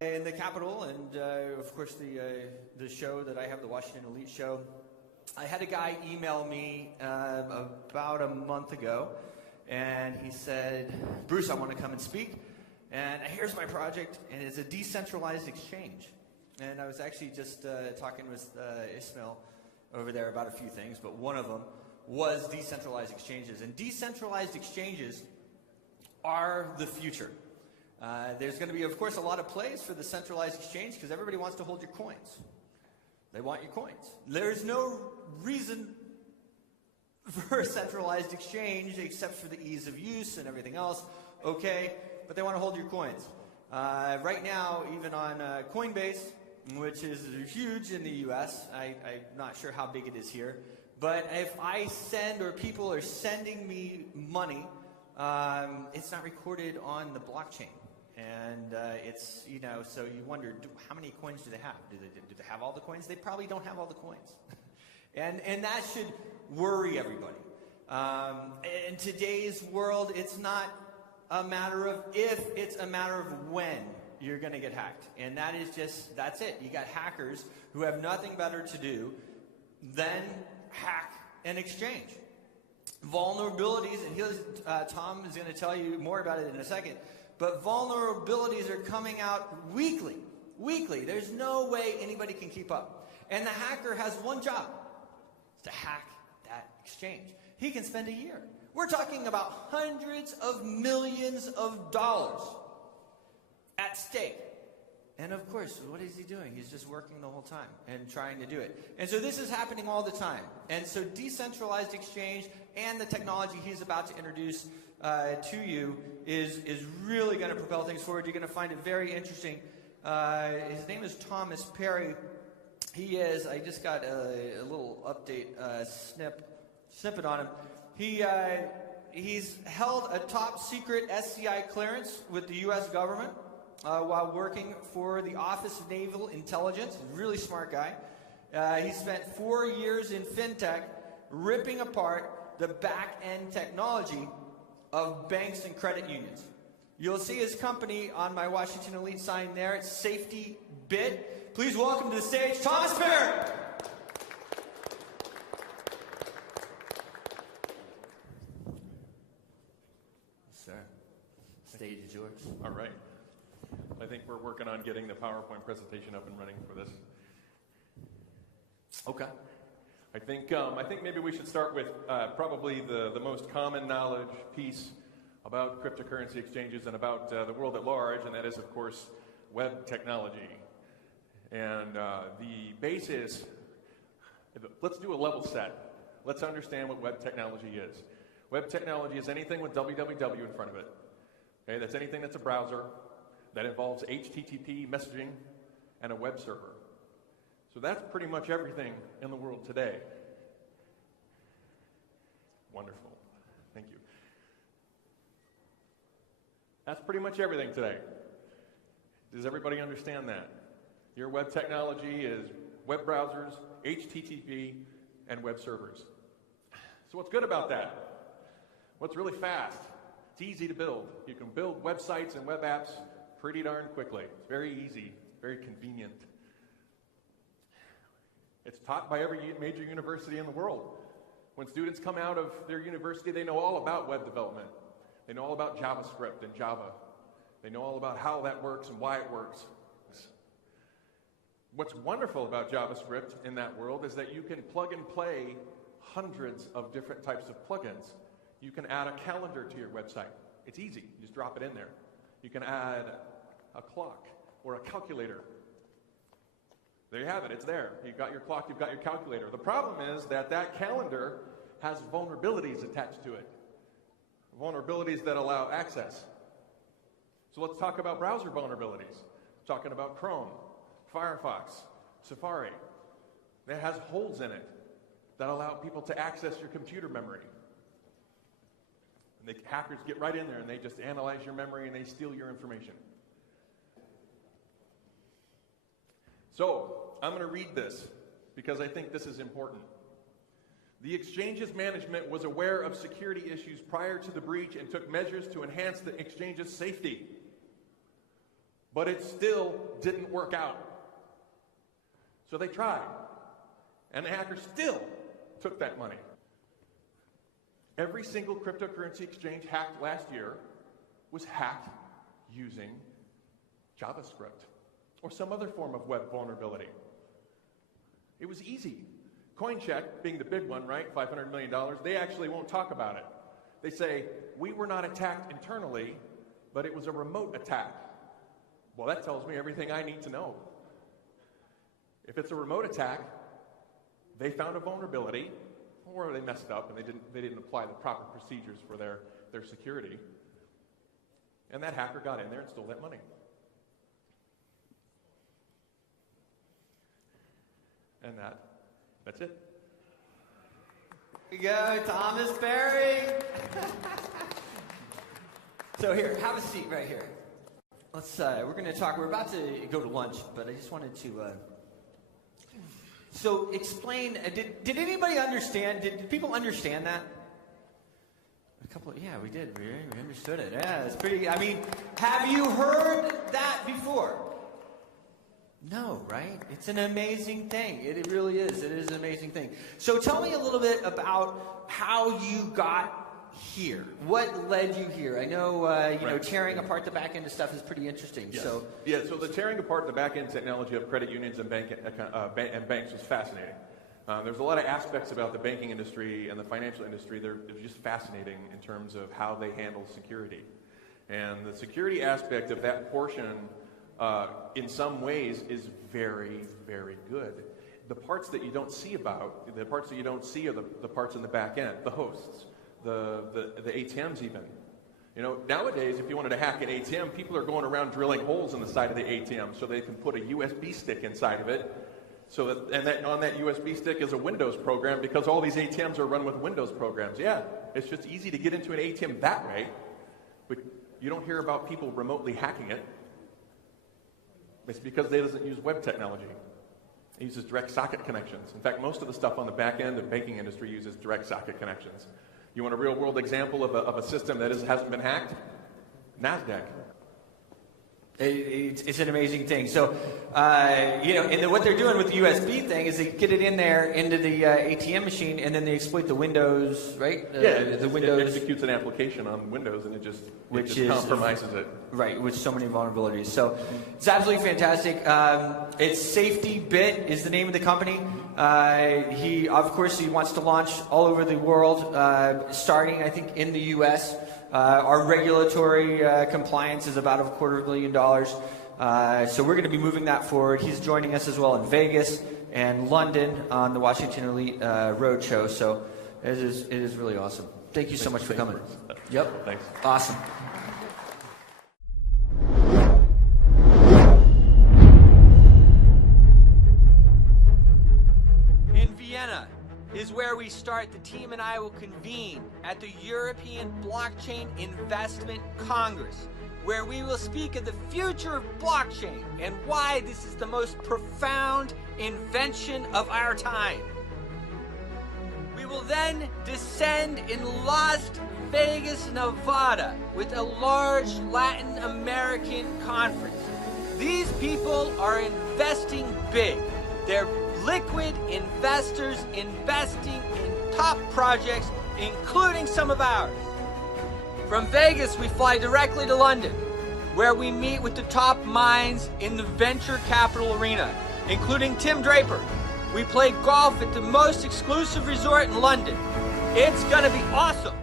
in the Capitol, and of course the show that I have, the Washington Elite Show. I had a guy email me about a month ago, and he said, Bruce, I want to come and speak, and here's my project, and it's a decentralized exchange. And I was actually just talking with Ismail over there about a few things, but one of them was decentralized exchanges. And decentralized exchanges are the future. There's going to be, of course, a lot of place for the centralized exchange because everybody wants to hold your coins. They want your coins. There's no reason for a centralized exchange except for the ease of use and everything else. Okay, but they want to hold your coins. Right now, even on Coinbase, which is huge in the US, I'm not sure how big it is here, but if I send or people are sending me money, it's not recorded on the blockchain. And it's, you know, so you wonder, how many coins do they have? Do they have all the coins? They probably don't have all the coins. and that should worry everybody. In today's world, it's not a matter of if, it's a matter of when you're going to get hacked. And that is just, that's it. You got hackers who have nothing better to do than hack an exchange. Vulnerabilities, and Tom is going to tell you more about it in a second, but vulnerabilities are coming out weekly. Weekly. There's no way anybody can keep up. And the hacker has one job, to hack that exchange. He can spend a year. We're talking about hundreds of millions of dollars at stake. And of course, what is he doing? He's just working the whole time and trying to do it. And so this is happening all the time. And so decentralized exchange and the technology he's about to introduce to you is really going to propel things forward. You're going to find it very interesting. His name is Thomas Perry. He is, I just got a little update snippet on him. He's held a top secret SCI clearance with the U.S. government while working for the Office of Naval Intelligence. He's a really smart guy. He spent 4 years in fintech ripping apart the back-end technology of banks and credit unions. You'll see his company on my Washington Elite sign there. It's Safety Bit. Please welcome to the stage, Thomas Perry. Sir, stage is yours. All right. I think we're working on getting the PowerPoint presentation up and running for this. Okay. I think maybe we should start with probably the most common knowledge piece about cryptocurrency exchanges and about the world at large, and that is, of course, web technology. And the basis, let's do a level set. Let's understand what web technology is. Web technology is anything with www in front of it. Okay, that's anything that's a browser that involves HTTP messaging and a web server. So that's pretty much everything in the world today. Wonderful. Thank you. That's pretty much everything today. Does everybody understand that? Your web technology is web browsers, HTTP, and web servers. So what's good about that? What's really fast? It's easy to build. You can build websites and web apps pretty darn quickly. It's very easy, very convenient. It's taught by every major university in the world. When students come out of their university, they know all about web development. They know all about JavaScript and Java. They know all about how that works and why it works. What's wonderful about JavaScript in that world is that you can plug and play hundreds of different types of plugins. You can add a calendar to your website. It's easy. You just drop it in there. You can add a clock or a calculator. There you have it. It's there. You've got your clock, you've got your calculator. The problem is that that calendar has vulnerabilities attached to it. Vulnerabilities that allow access. So let's talk about browser vulnerabilities. Talking about Chrome, Firefox, Safari. That has holes in it that allow people to access your computer memory. And the hackers get right in there and they just analyze your memory and they steal your information. So, I'm going to read this because I think this is important. The exchange's management was aware of security issues prior to the breach and took measures to enhance the exchange's safety. but it still didn't work out. So they tried, and the hackers still took that money. Every single cryptocurrency exchange hacked last year was hacked using JavaScript or some other form of web vulnerability. It was easy. CoinCheck, being the big one, right, $500 million, they actually won't talk about it. They say, we were not attacked internally, but it was a remote attack. Well, that tells me everything I need to know. If it's a remote attack, they found a vulnerability, or they messed up and they didn't apply the proper procedures for their security. And that hacker got in there and stole that money. And that's it. Here we go, Thomas Berry. So here, have a seat right here. Let's. We're going to talk. We're about to go to lunch, but I just wanted to. So explain. Did anybody understand? Did people understand that? A couple. Yeah, we did. We understood it. Yeah, it's pretty. I mean, have you heard that before? No, right? It's an amazing thing. It really is. It is an amazing thing. So tell me a little bit about how you got here. What led you here? I know, you know, tearing apart the back end of stuff is pretty interesting. Yes. So so the tearing apart the back end technology of credit unions and banks was fascinating. There's a lot of aspects about the banking industry and the financial industry. They're just fascinating in terms of how they handle security. And the security aspect of that portion in some ways is very, very good. The parts that you don't see are the parts in the back end, the hosts, the ATMs even. You know, nowadays, if you wanted to hack an ATM, people are going around drilling holes in the side of the ATM so they can put a USB stick inside of it. On that USB stick is a Windows program because all these ATMs are run with Windows programs. Yeah, it's just easy to get into an ATM that way, but you don't hear about people remotely hacking it. It's because they doesn't use web technology. It uses direct socket connections. In fact, most of the stuff on the back end of the banking industry uses direct socket connections. You want a real world example of a system that hasn't been hacked? NASDAQ. It's an amazing thing. So, you know, and what they're doing with the USB thing is they get it in there into the ATM machine, and then they exploit the Windows, right? The Windows. It executes an application on Windows, and it just compromises it. Right, with so many vulnerabilities. So, it's absolutely fantastic. It's SafetyBit is the name of the company. He wants to launch all over the world, starting, I think, in the U.S. Our regulatory compliance is about $250 million. So we're going to be moving that forward. He's joining us as well in Vegas and London on the Washington Elite Roadshow. So it is really awesome. Thank you so much for coming. Yep. Thanks. Awesome. In Vienna is where we start. The team and I will convene at the European Blockchain Investment Congress, where we will speak of the future of blockchain and why this is the most profound invention of our time. We will then descend in Las Vegas, Nevada, with a large Latin American conference. These people are investing big. They're liquid investors investing in top projects, including some of ours. From Vegas, we fly directly to London, where we meet with the top minds in the venture capital arena, including Tim Draper. We play golf at the most exclusive resort in London. It's gonna be awesome.